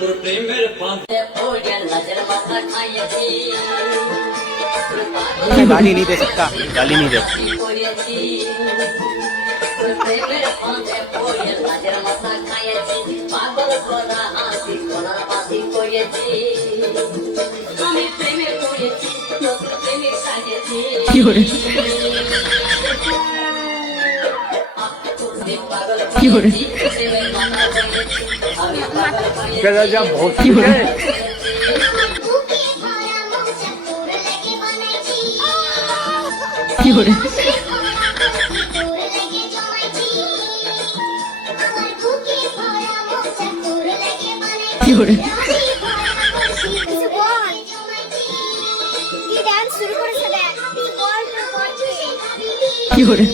তোর প্রেমের ফাঁদে পড়ে লাজের মাথা খাইয়েছি गाली नहीं दे सकता, गाली नहीं दे। তোর প্রেমের ফাঁদে পড়ে লাজের মাথা খাইয়েছি পাগল করা হাসি করা পাতি করেছি আমি প্রেমে পড়েছি নতুন প্রেমে সাজেছি কি করে কি করে चला जा बहुत की है কি করে কি করে কি করে